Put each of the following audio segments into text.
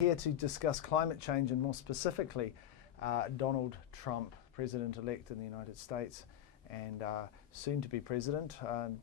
Here to discuss climate change and more specifically Donald Trump, President-elect in the United States and soon to be President.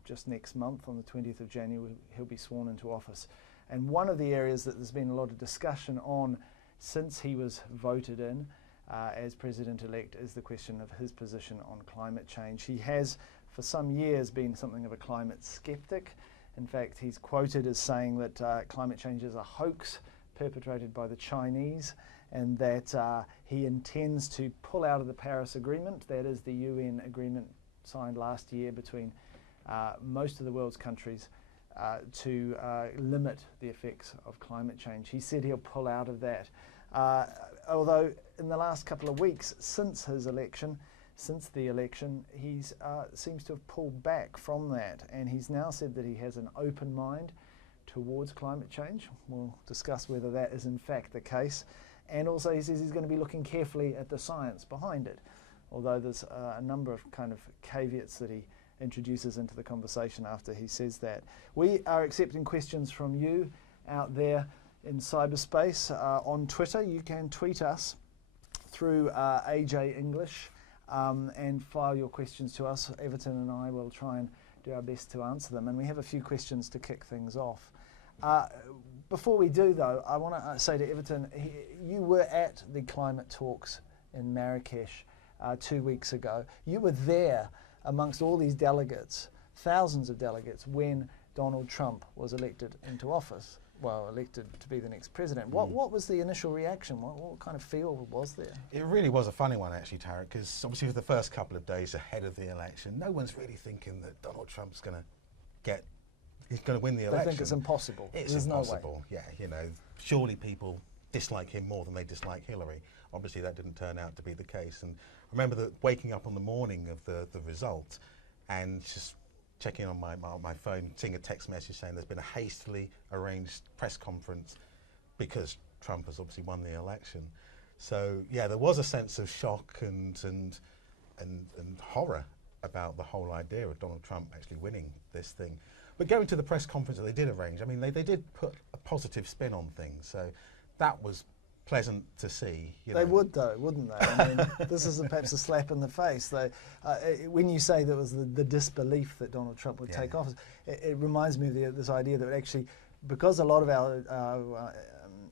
Just next month on the 20th of January he'll be sworn into office. And one of the areas that there's been a lot of discussion on since he was voted in as President-elect is the question of his position on climate change. He has for some years been something of a climate skeptic. In fact, he's quoted as saying that climate change is a hoax perpetrated by the Chinese, and that he intends to pull out of the Paris Agreement. That is the UN agreement signed last year between most of the world's countries to limit the effects of climate change. He said he'll pull out of that. Although in the last couple of weeks since the election, he seems to have pulled back from that, and he's now said that he has an open mind towards climate change. We'll discuss whether that is in fact the case. And also he says he's going to be looking carefully at the science behind it, although there's a number of kind of caveats that he introduces into the conversation after he says that. We are accepting questions from you out there in cyberspace. On Twitter, you can tweet us through AJ English and file your questions to us. Everton and I will try and do our best to answer them, and we have a few questions to kick things off. Before we do though, I want to say to Everton, you were at the climate talks in Marrakech 2 weeks ago. You were there amongst all these delegates, thousands of delegates, when Donald Trump was elected into office. Well, elected to be the next president. What was the initial reaction? What kind of feel was there? It really was a funny one actually, Tarek, because obviously for the first couple of days ahead of the election, no one's really thinking that Donald Trump's going to win the election. They think it's impossible. There's impossible. No way. Yeah, you know, surely people dislike him more than they dislike Hillary. Obviously that didn't turn out to be the case. And I remember that waking up on the morning of the result and just checking on my phone, seeing a text message saying there's been a hastily arranged press conference because Trump has obviously won the election. So yeah, there was a sense of shock and horror about the whole idea of Donald Trump actually winning this thing. But going to the press conference that they did arrange, I mean, they did put a positive spin on things, so that was pleasant to see. They would though, wouldn't they? I mean, this is perhaps a slap in the face. When you say there was the disbelief that Donald Trump would take office, it reminds me of this idea that actually, because a lot of our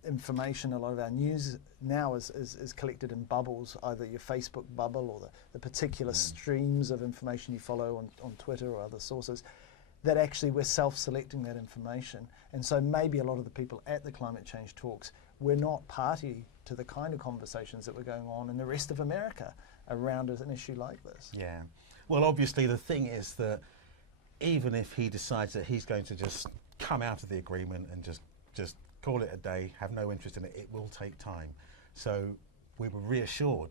information, a lot of our news now is collected in bubbles, either your Facebook bubble or the particular streams of information you follow on Twitter or other sources, that actually we're self-selecting that information. And so maybe a lot of the people at the climate change talks were not party to the kind of conversations that were going on in the rest of America around an issue like this. Yeah. Well, obviously the thing is that even if he decides that he's going to just come out of the agreement and just call it a day, have no interest in it, it will take time. So we were reassured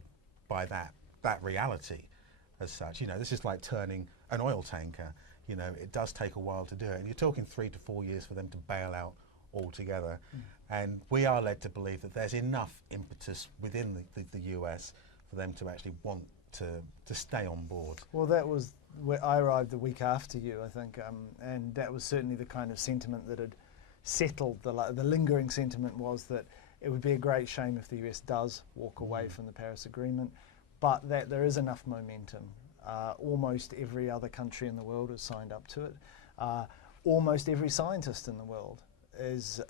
by that reality as such. You know, this is like turning an oil tanker. You know, it does take a while to do it. And you're talking 3 to 4 years for them to bail out altogether. And we are led to believe that there's enough impetus within the US for them to actually want to stay on board. Well, that was where I arrived the week after you, I think, and that was certainly the kind of sentiment that had settled. The lingering sentiment was that it would be a great shame if the US does walk away from the Paris Agreement, but that there is enough momentum. Almost every other country in the world has signed up to it. Almost every scientist in the world is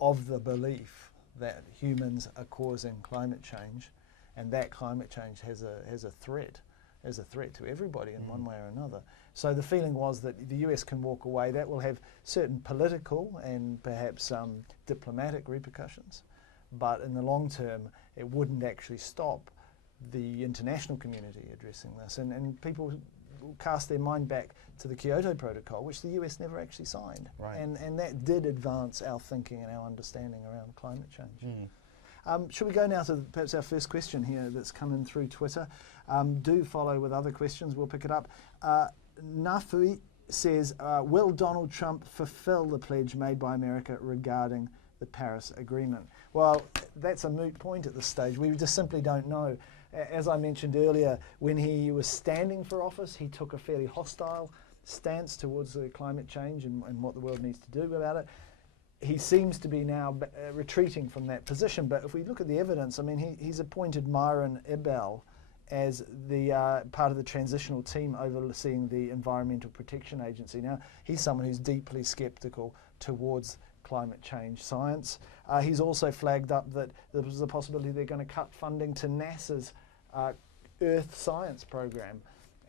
of the belief that humans are causing climate change, and that climate change has a threat to everybody in one way or another. So the feeling was that the US can walk away. That will have certain political and perhaps diplomatic repercussions, but in the long term it wouldn't actually stop the international community addressing this, and people cast their mind back to the Kyoto Protocol, which the US never actually signed. Right. And that did advance our thinking and our understanding around climate change. Should we go now to perhaps our first question here that's come in through Twitter? Do follow with other questions, we'll pick it up. Nafui says, will Donald Trump fulfill the pledge made by America regarding the Paris Agreement? Well, that's a moot point at this stage. We just simply don't know. As I mentioned earlier, when he was standing for office, he took a fairly hostile stance towards climate change and what the world needs to do about it. he seems to be now retreating from that position. But if we look at the evidence, I mean, he's appointed Myron Ebel as the part of the transitional team overseeing the Environmental Protection Agency. Now, he's someone who's deeply sceptical towards climate change science. He's also flagged up that there was a possibility they're going to cut funding to NASA's Earth science program,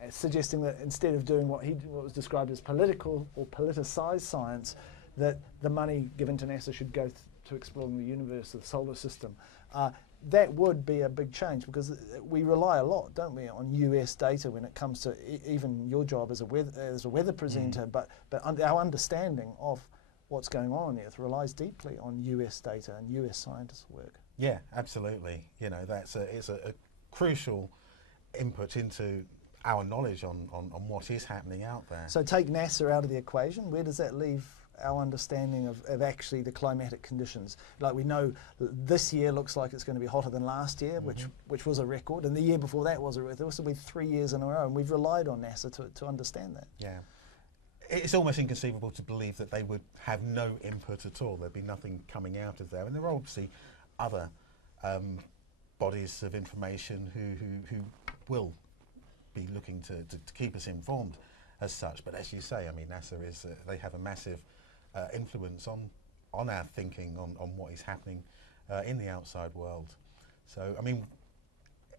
suggesting that instead of doing what was described as political or politicised science, that the money given to NASA should go to exploring the universe, the solar system. That would be a big change, because we rely a lot, don't we, on US data when it comes to even your job as a weather presenter, but our understanding of what's going on on Earth relies deeply on US data and US scientists' work. Yeah, absolutely. You know, it's a crucial input into our knowledge on what is happening out there. So take NASA out of the equation, where does that leave our understanding of actually the climatic conditions? Like, we know this year looks like it's going to be hotter than last year, which was a record, and the year before that was a record. This will be 3 years in a row, and we've relied on NASA to understand that. Yeah. It's almost inconceivable to believe that they would have no input at all. There'd be nothing coming out of there. And there are obviously other bodies of information who will be looking to keep us informed as such. But as you say, I mean, NASA they have a massive influence on our thinking on what is happening in the outside world. So, I mean,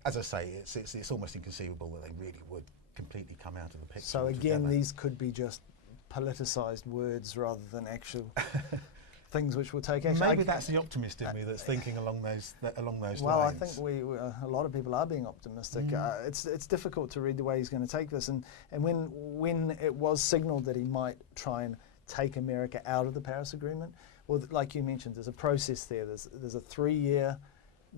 as I say, it's almost inconceivable that they really would completely come out of the picture. So again, these could be just politicised words rather than actual things which will take action. Maybe that's the optimist in me that's thinking along those lines. Well, I think a lot of people are being optimistic. It's difficult to read the way he's going to take this, and when it was signalled that he might try and take America out of the Paris Agreement, well, like you mentioned, there's a process there. There's a 3-year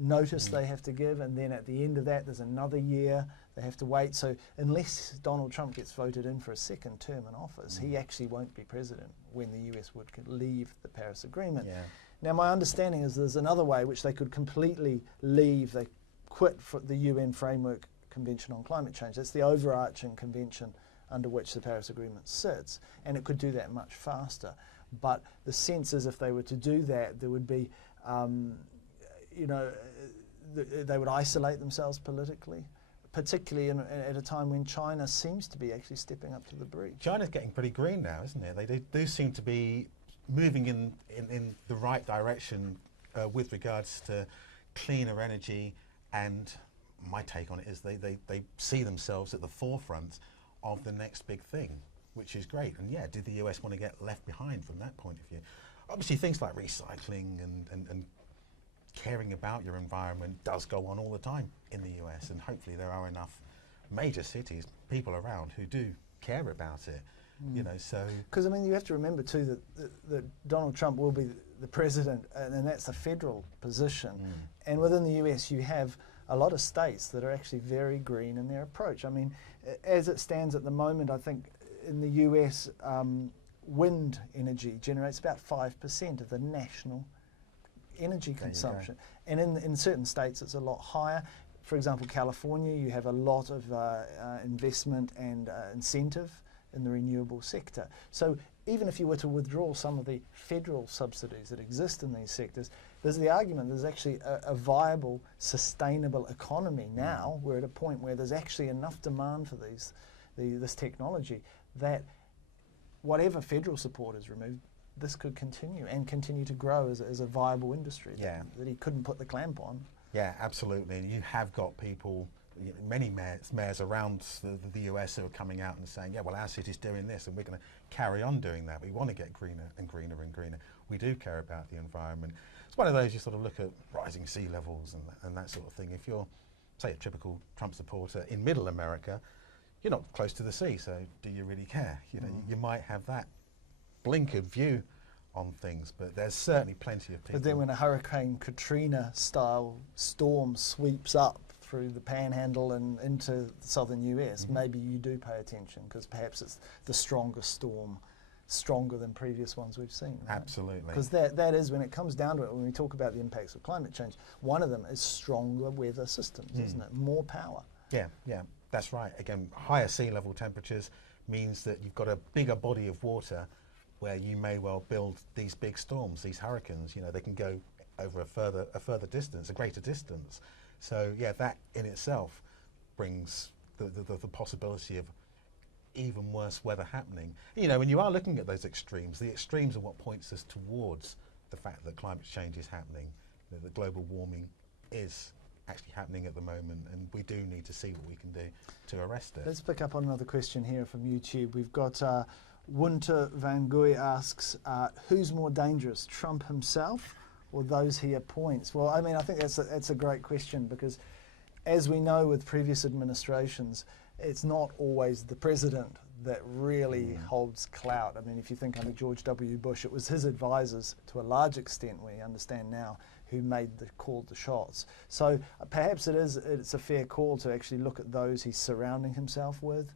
notice they have to give, and then at the end of that there's another year they have to wait. So unless Donald Trump gets voted in for a second term in office, he actually won't be president when the US would leave the Paris Agreement. Yeah. Now, my understanding is there's another way which they could completely leave. They quit for the UN Framework Convention on Climate Change. That's the overarching convention under which the Paris Agreement sits, and it could do that much faster. But the sense is, if they were to do that, there would be they would isolate themselves politically, particularly at a time when China seems to be actually stepping up to the breach. China's getting pretty green now, isn't it? They do seem to be moving in the right direction with regards to cleaner energy, and my take on it is they see themselves at the forefront of the next big thing, which is great. And yeah, did the US want to get left behind from that point of view? Obviously things like recycling and caring about your environment does go on all the time in the US, and hopefully there are enough major cities, people around who do care about it. You know, so because I mean, you have to remember too that Donald Trump will be the president, and that's a federal position. And within the US, you have a lot of states that are actually very green in their approach. I mean, as it stands at the moment, I think in the US, wind energy generates about 5% of the national energy consumption, and in certain states it's a lot higher. For example, California, you have a lot of investment and incentive in the renewable sector. So even if you were to withdraw some of the federal subsidies that exist in these sectors, there's the argument there's actually a viable, sustainable economy now. We're at a point where there's actually enough demand for this technology that whatever federal support is removed, this could continue to grow as a viable industry that he couldn't put the clamp on. Yeah, absolutely. You have got people, many mayors around the US who are coming out and saying, yeah, well, our city's doing this and we're going to carry on doing that. We want to get greener and greener and greener. We do care about the environment. It's one of those, you sort of look at rising sea levels and that sort of thing. If you're, say, a typical Trump supporter in middle America, you're not close to the sea, so do you really care? You know, you might have that blinkered view on things, but there's certainly plenty of people. But then when a Hurricane Katrina style storm sweeps up through the panhandle and into the southern US, maybe you do pay attention, because perhaps it's the strongest storm, stronger than previous ones we've seen. Right? Absolutely. Because that is, when it comes down to it, when we talk about the impacts of climate change, one of them is stronger weather systems, isn't it? More power. Yeah, that's right. Again, higher sea level temperatures means that you've got a bigger body of water where you may well build these big storms, these hurricanes. You know, they can go over a further distance, a greater distance. So yeah, that in itself brings the possibility of even worse weather happening. You know, when you are looking at those extremes, the extremes are what points us towards the fact that climate change is happening, you know, that global warming is actually happening at the moment, and we do need to see what we can do to arrest it. Let's pick up on another question here from YouTube. We've got Wunter Van Goy asks, who's more dangerous, Trump himself or those he appoints? Well, I mean, I think that's a great question, because as we know with previous administrations, it's not always the president that really holds clout. I mean, if you think under George W. Bush, it was his advisors to a large extent, we understand now, who called the shots. So perhaps it's a fair call to actually look at those he's surrounding himself with,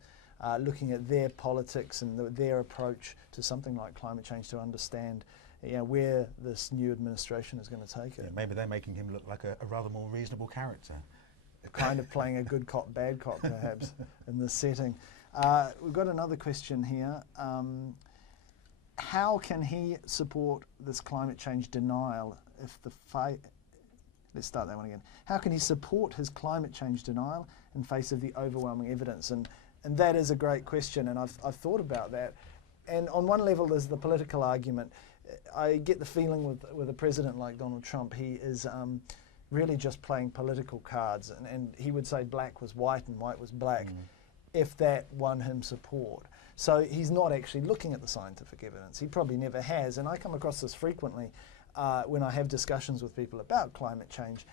looking at their politics and their approach to something like climate change, to understand, you know, where this new administration is going to take it. Yeah, maybe they're making him look like a rather more reasonable character. Kind of playing a good cop, bad cop, perhaps, in this setting. We've got another question here. How can he support this climate change denial if the let's start that one again. How can he support his climate change denial in face of the overwhelming evidence? And that is a great question, and I've thought about that. And on one level, there's the political argument. I get the feeling with a president like Donald Trump, he is really just playing political cards, and he would say black was white and white was black if that won him support. So he's not actually looking at the scientific evidence. He probably never has, and I come across this frequently when I have discussions with people about climate change.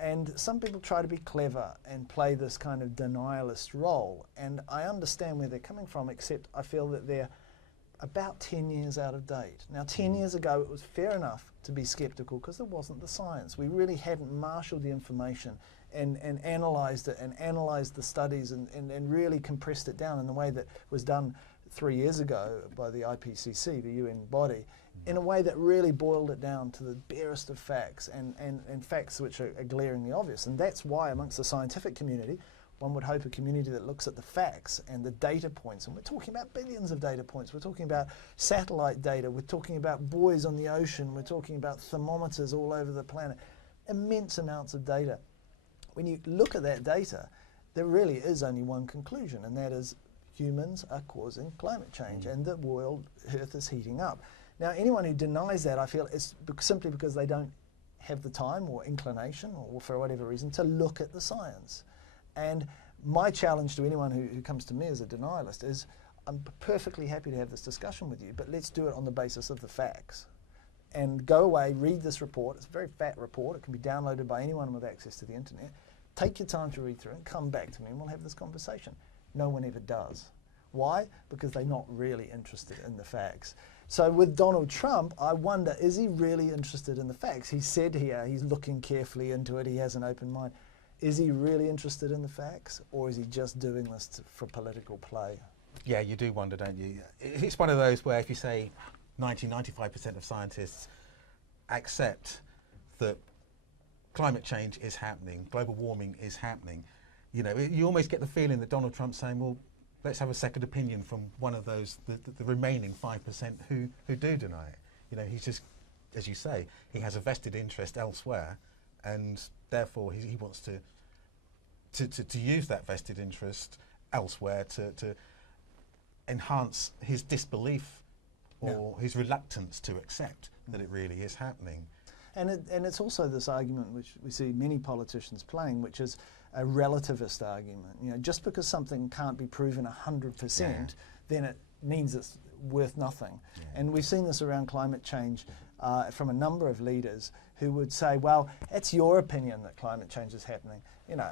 And some people try to be clever and play this kind of denialist role, and I understand where they're coming from, except I feel that they're about 10 years out of date. Now, 10 years ago, it was fair enough to be sceptical because there wasn't the science. We really hadn't marshaled the information and analysed it and analysed the studies and really compressed it down in the way that was done 3 years ago by the IPCC, the UN body, in a way that really boiled it down to the barest of facts and facts which are glaringly obvious. And that's why amongst the scientific community, one would hope a community that looks at the facts and the data points, and we're talking about billions of data points, we're talking about satellite data, we're talking about buoys on the ocean, we're talking about thermometers all over the planet, immense amounts of data. When you look at that data, there really is only one conclusion, and that is humans are causing climate change and the world, Earth is heating up. Now, anyone who denies that, I feel, is simply because they don't have the time or inclination or for whatever reason to look at the science. And my challenge to anyone who comes to me as a denialist is, I'm perfectly happy to have this discussion with you, but let's do it on the basis of the facts. And go away, read this report. It's a very fat report. It can be downloaded by anyone with access to the internet. Take your time to read through it and come back to me and we'll have this conversation. No one ever does. Why? Because they're not really interested in the facts. So with Donald Trump, I wonder, is he really interested in the facts? He said here he's looking carefully into it, he has an open mind. Is he really interested in the facts, or is he just doing this for political play? Yeah, you do wonder, don't you? It's one of those where if you say 95% of scientists accept that climate change is happening, global warming is happening, you know, you almost get the feeling that Donald Trump's saying, well, let's have a second opinion from one of those, the remaining 5% who do deny it. You know, he's just, as you say, he has a vested interest elsewhere, and therefore he wants to use that vested interest elsewhere to enhance his disbelief or his reluctance to accept that it really is happening. And it's also this argument which we see many politicians playing, which is a relativist argument. You know, just because something can't be proven 100%, then it means it's worth nothing. Yeah. And we've seen this around climate change from a number of leaders who would say, well, it's your opinion that climate change is happening. You know,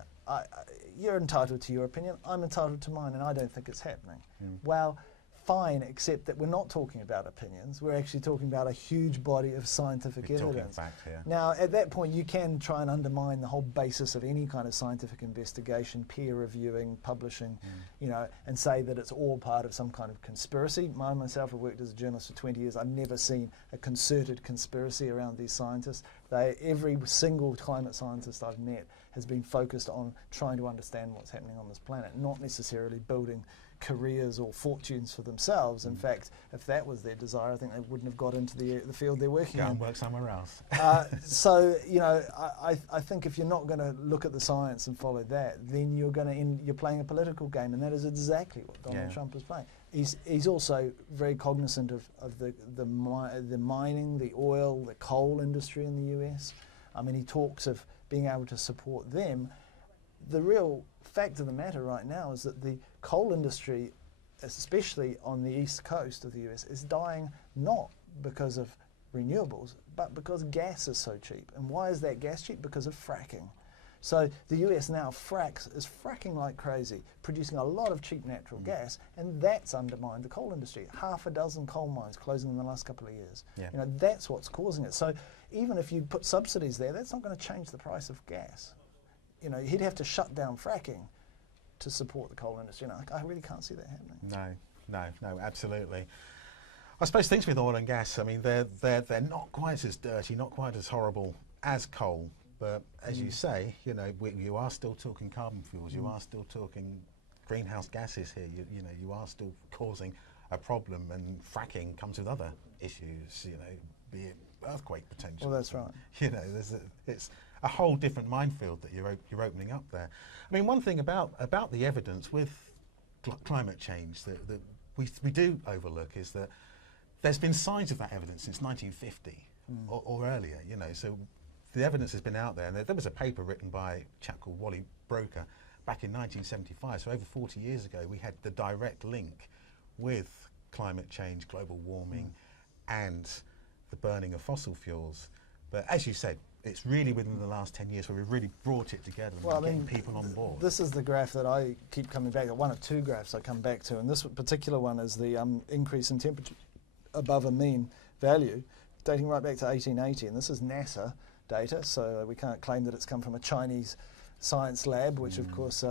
you're entitled to your opinion, I'm entitled to mine, and I don't think it's happening. Well, fine, except that we're not talking about opinions, we're actually talking about a huge body of scientific evidence. Now, at that point, you can try and undermine the whole basis of any kind of scientific investigation, peer reviewing, publishing, you know, and say that it's all part of some kind of conspiracy. I myself have worked as a journalist for 20 years. I've never seen a concerted conspiracy around these scientists. Every single climate scientist I've met has been focused on trying to understand what's happening on this planet, not necessarily building careers or fortunes for themselves. In fact, if that was their desire, I think they wouldn't have got into the field they're working in. Go and work somewhere else. So, you know, I think if you're not going to look at the science and follow that, then you're playing a political game, and that is exactly what Donald Trump is playing. He's also very cognizant of the mining, the oil, the coal industry in the US. I mean, he talks of being able to support them. The real fact of the matter right now is that the coal industry, especially on the east coast of the US, is dying not because of renewables, but because gas is so cheap. And why is that gas cheap? Because of fracking. So the US now is fracking like crazy, producing a lot of cheap natural gas, and that's undermined the coal industry. 6 coal mines closing in the last couple of years. Yeah. You know, that's what's causing it. So even if you put subsidies there, that's not going to change the price of gas. You know, he'd have to shut down fracking to support the coal industry. You know, I really can't see that happening. No, absolutely. I suppose things with oil and gas, I mean, they're not quite as dirty, not quite as horrible as coal. But as you say, you know, you are still talking carbon fuels. You are still talking greenhouse gases here. You know, you are still causing a problem, and fracking comes with other issues. You know, be it earthquake potential. Well, that's right. You know, it's a whole different minefield that you're opening up there. I mean, one thing about the evidence with climate change that we do overlook is that there's been signs of that evidence since 1950 or earlier. You know, so the evidence has been out there, and there was a paper written by a chap called Wally Broker back in 1975, so over 40 years ago. We had the direct link with climate change, global warming, and the burning of fossil fuels. But as you said, it's really within the last 10 years where we've really brought it together and getting people on board. This is the graph that I keep coming back to, one of two graphs I come back to, and this particular one is the increase in temperature above a mean value, dating right back to 1880, and this is NASA data, so we can't claim that it's come from a Chinese science lab, which of course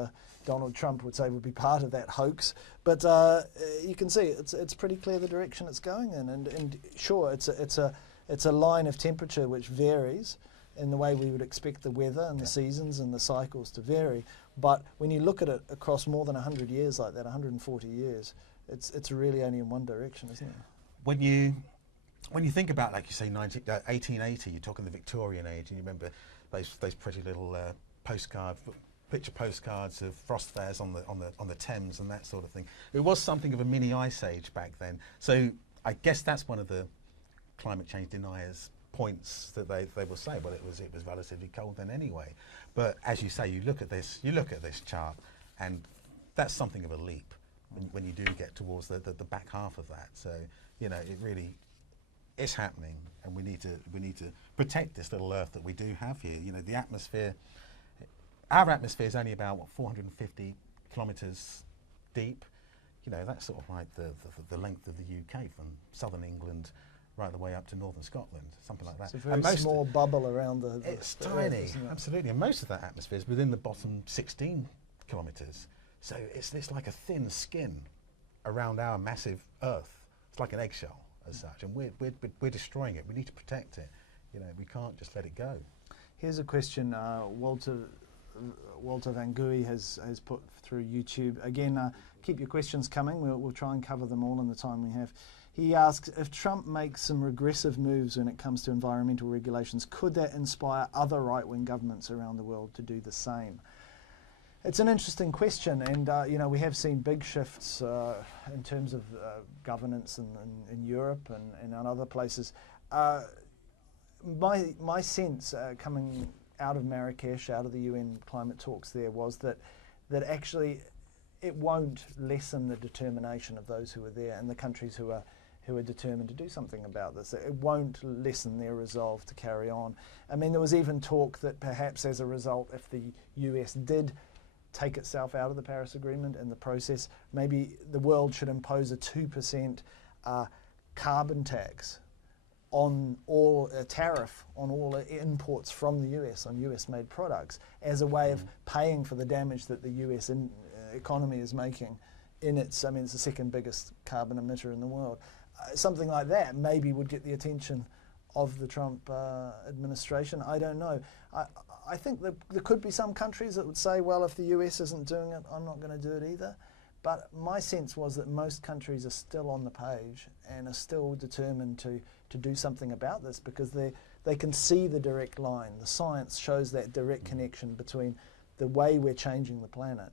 Donald Trump would say would be part of that hoax. But you can see it's pretty clear the direction it's going in, and sure, it's a line of temperature which varies in the way we would expect the weather and the seasons and the cycles to vary. But when you look at it across more than 100 years like that, 140 years, it's really only in one direction, isn't it? When you think about, like you say, 1880, you're talking the Victorian age, and you remember those pretty little picture postcards of frost fairs on the Thames and that sort of thing. It was something of a mini ice age back then. So I guess that's one of the climate change deniers' points that they will say. Well, it was relatively cold then anyway. But as you say, you look at this chart, and that's something of a leap when you do get towards the back half of that. So you know, it really is happening, and we need to protect this little Earth that we do have here. You know, the atmosphere. Our atmosphere is only about 450 kilometres deep. You know, that's sort of like the length of the UK from southern England right the way up to northern Scotland, something like that. It's a very small bubble around the It's the tiny, Earth, isn't it? absolutely, and most of that atmosphere is within the bottom 16 kilometres. So it's like a thin skin around our massive Earth. It's like an eggshell as such, and we're destroying it. We need to protect it. You know, we can't just let it go. Here's a question Walter Van Gooey has put through YouTube. Again, keep your questions coming. We'll try and cover them all in the time we have. He asks, if Trump makes some regressive moves when it comes to environmental regulations, could that inspire other right-wing governments around the world to do the same? It's an interesting question, and you know, we have seen big shifts in terms of governance in Europe and in other places. My sense coming out of Marrakech, out of the UN climate talks there, was that actually it won't lessen the determination of those who are there and the countries who are determined to do something about this. It won't lessen their resolve to carry on. I mean, there was even talk that perhaps as a result, if the US did take itself out of the Paris Agreement in the process, maybe the world should impose a 2% carbon tax on all, a tariff on all imports from the US on US-made products as a way of paying for the damage that the US economy is making in its, I mean, it's the second biggest carbon emitter in the world. Something like that maybe would get the attention of the Trump administration. I don't know. I think that there could be some countries that would say, well, if the US isn't doing it, I'm not going to do it either. But my sense was that most countries are still on the page and are still determined to do something about this, because they can see the direct line. The science shows that direct connection between the way we're changing the planet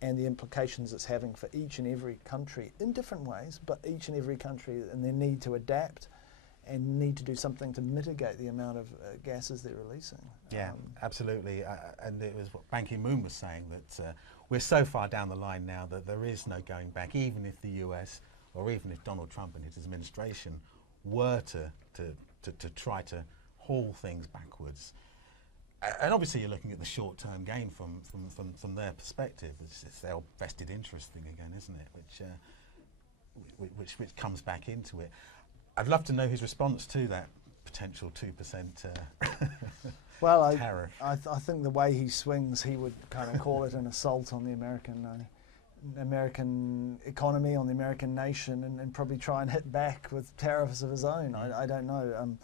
and the implications it's having for each and every country in different ways, but each and every country, and their need to adapt and need to do something to mitigate the amount of gases they're releasing. Yeah, absolutely. And it was what Ban Ki-moon was saying, that we're so far down the line now that there is no going back, even if the US or even if Donald Trump and his administration were to try to haul things backwards. And obviously you're looking at the short-term gain from their perspective. It's their vested interest thing again, isn't it? Which comes back into it. I'd love to know his response to that potential 2% well, tariff. I think the way he swings, he would kind of call it an assault on the American economy, on the American nation, and probably try and hit back with tariffs of his own. I don't know.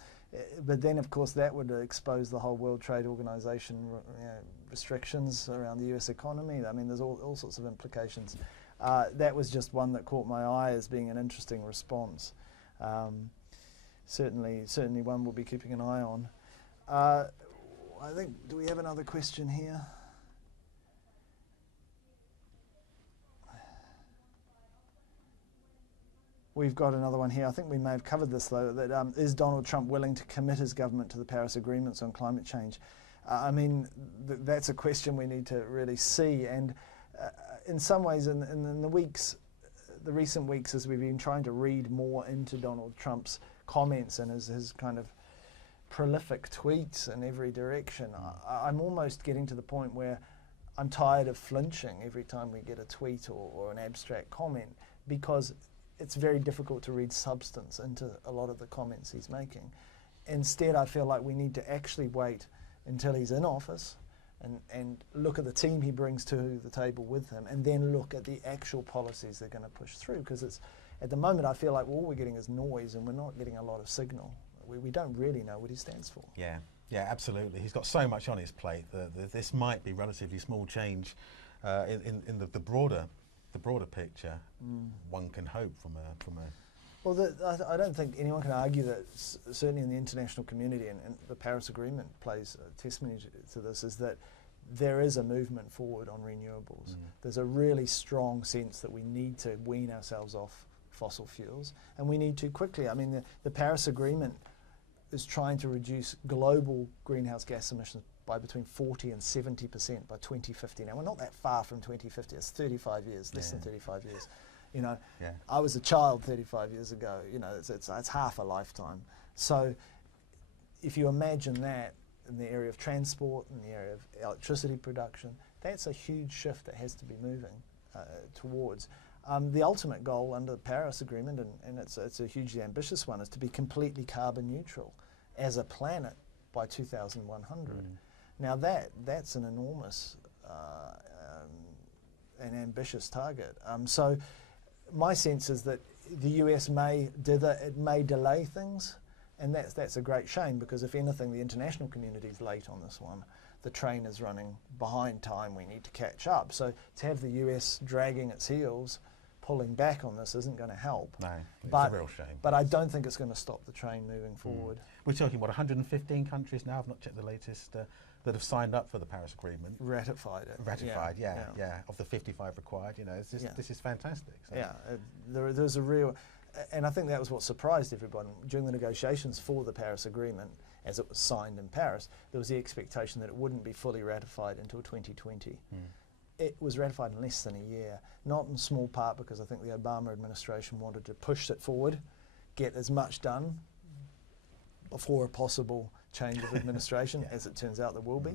But then, of course, that would expose the whole World Trade Organization restrictions around the US economy. I mean, there's all sorts of implications. That was just one that caught my eye as being an interesting response. Certainly one we'll be keeping an eye on. I think, do we have another question here? We've got another one here. I think we may have covered this, though, that is Donald Trump willing to commit his government to the Paris agreements on climate change? I mean, that's a question we need to really see. And in some ways, in the recent weeks, as we've been trying to read more into Donald Trump's comments and his kind of prolific tweets in every direction, I'm almost getting to the point where I'm tired of flinching every time we get a tweet or an abstract comment, because it's very difficult to read substance into a lot of the comments he's making. Instead, I feel like we need to actually wait until he's in office and look at the team he brings to the table with him, and then look at the actual policies they're going to push through. Because it's, at the moment, I feel like all we're getting is noise, and we're not getting a lot of signal. We don't really know what he stands for. Yeah, absolutely. He's got so much on his plate that this might be relatively small change in the broader picture. One can hope from a Well, I don't think anyone can argue that, certainly in the international community, and the Paris Agreement plays a testimony to this, is that there is a movement forward on renewables. There's a really strong sense that we need to wean ourselves off fossil fuels, and we need to quickly. I mean, the Paris Agreement is trying to reduce global greenhouse gas emissions by between 40 and 70% by 2050. Now, we're not that far from 2050. It's 35 years, less than 35 years. You know, I was a child 35 years ago. You know, it's half a lifetime. So if you imagine that in the area of transport, in the area of electricity production, that's a huge shift that has to be moving towards. The ultimate goal under the Paris Agreement, and it's a hugely ambitious one, is to be completely carbon neutral as a planet by 2100. Now that's an enormous and ambitious target. So my sense is that the US may delay things, and that's a great shame, because if anything, the international community is late on this one. The train is running behind time. We need to catch up. So to have the US dragging its heels, pulling back on this, isn't going to help. No, it's a real shame. But I don't think it's going to stop the train moving forward. We're talking, 115 countries now, I've not checked the latest, that have signed up for the Paris Agreement. Ratified it. Ratified, yeah. Of the 55 required, you know, this is fantastic. So. Yeah, there's a real, and I think that was what surprised everyone. During the negotiations for the Paris Agreement, as it was signed in Paris, there was the expectation that it wouldn't be fully ratified until 2020. It was ratified in less than a year, not in small part because I think the Obama administration wanted to push it forward, get as much done before a possible change of administration, as it turns out there will be.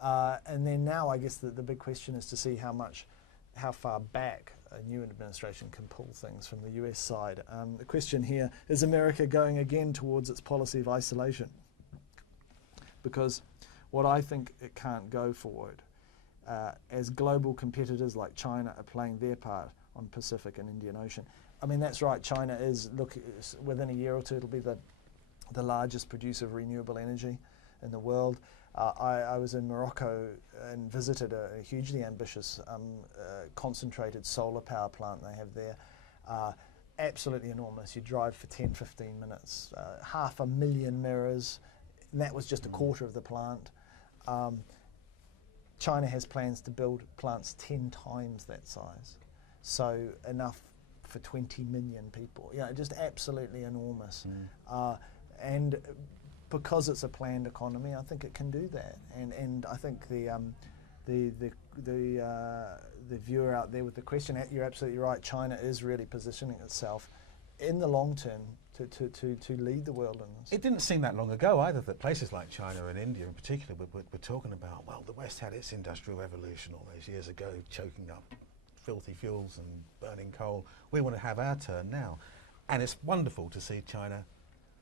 And then now I guess the big question is to see how far back a new administration can pull things from the US side. The question here, is America going again towards its policy of isolation? Because what I think it can't go forward, as global competitors like China are playing their part on Pacific and Indian Ocean. I mean, that's right, China is, within a year or two, it'll be the largest producer of renewable energy in the world. I was in Morocco and visited a hugely ambitious concentrated solar power plant they have there. Absolutely enormous. You drive for 10, 15 minutes, 500,000 mirrors, and that was just a quarter of the plant. China has plans to build plants 10 times that size, so enough for 20 million people. You know, just absolutely enormous. And because it's a planned economy, I think it can do that. And I think the viewer out there with the question, you're absolutely right. China is really positioning itself in the long term to lead the world in this. It didn't seem that long ago either that places like China and India in particular were talking about, well, the West had its industrial revolution all those years ago, choking up filthy fuels and burning coal. We want to have our turn now. And it's wonderful to see China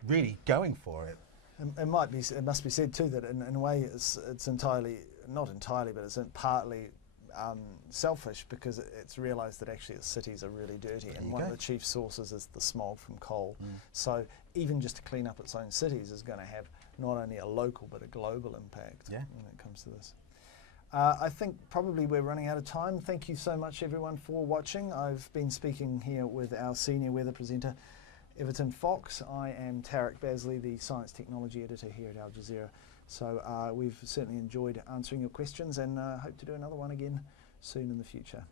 really going for it. It must be said too that in a way it's entirely, not entirely, but it's partly selfish, because it's realised that actually its cities are really dirty, and one of the chief sources is the smog from coal. So even just to clean up its own cities is going to have not only a local but a global impact when it comes to this. I think probably we're running out of time. Thank you so much everyone for watching. I've been speaking here with our senior weather presenter, Everton Fox. I am Tarek Bazley, the Science Technology Editor here at Al Jazeera. So we've certainly enjoyed answering your questions, and hope to do another one again soon in the future.